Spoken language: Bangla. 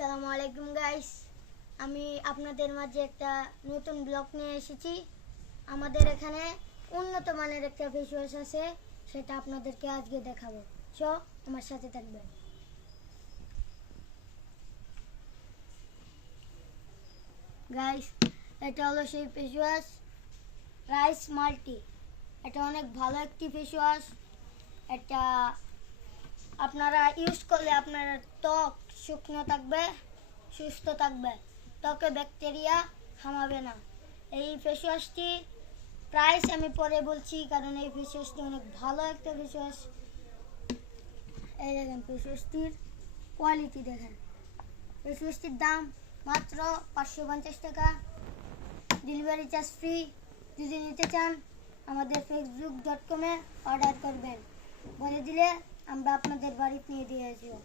আসসালামু আলাইকুম গাইস, আমি আপনাদের মাঝে একটা নতুন ব্লগ নিয়ে এসেছি। আমাদের এখানে উন্নত মানের একটা ফেস ওয়াশ আছে, সেটা আপনাদেরকে আজকে দেখাবো। সো আমার সাথে থাকবেন। গাইস, এটা হলো সেই ফেস ওয়াশ রাইস মাল্টি। এটা অনেক ভালো একটি ফেস ওয়াশ। এটা আপনারা ইউজ করলে আপনার ত্বক শুকনো থাকবে, সুস্থ থাকবে, ত্বকে ব্যাকটেরিয়া হামাবে না। এই ফেস ওয়াশটি প্রাইস আমি পরে বলছি, কারণ এই ফেস ওয়াশটি অনেক ভালো একটা ফেস ওয়াশ। এই দেখেন ফেস ওয়াশটির কোয়ালিটি দেখেন। ফেস ওয়াশটির দাম মাত্র 550 টাকা, ডেলিভারি চার্জ ফ্রি। যদি নিতে চান আমাদের facebook.com-এ অর্ডার করবেন, বলে দিলে আমরা আপনাদের বাড়িতে নিয়ে দিয়ে আসবো।